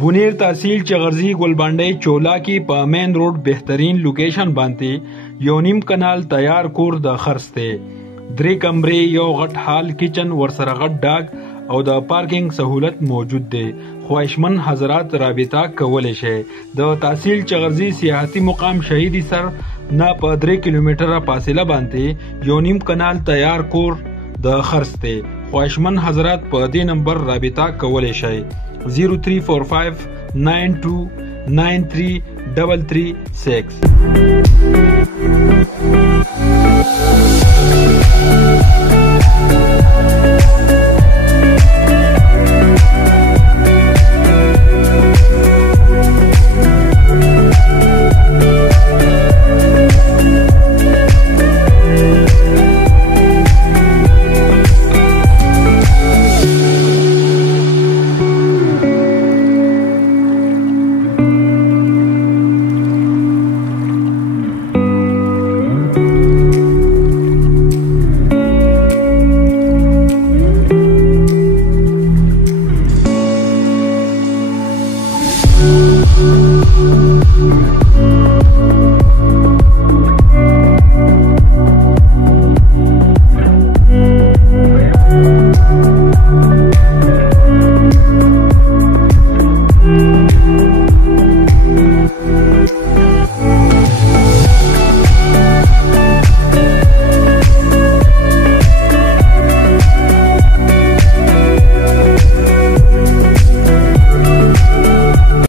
بونیر تحصیل چغرزی گلبانډۍ چولا کې په مین روډ بهترین لوکیشن باندې یو نیم کنال تیار کور د خرڅ دی. 3 کمرې، یو غټ هال، کچن، ورسره غټ ډاګ او د پارکینګ سہولت موجود دی. خواهشمن حضرات رابطه کولی شي. د تحصیل چغرزی سیاحتي مقام شهیدی سر نه په 3 کیلومتره فاصله باندې یو نیم کنال تیار کور د خرڅ دی. خواهشمن حضرات په دې نمبر رابطه کولی شي. 0345929336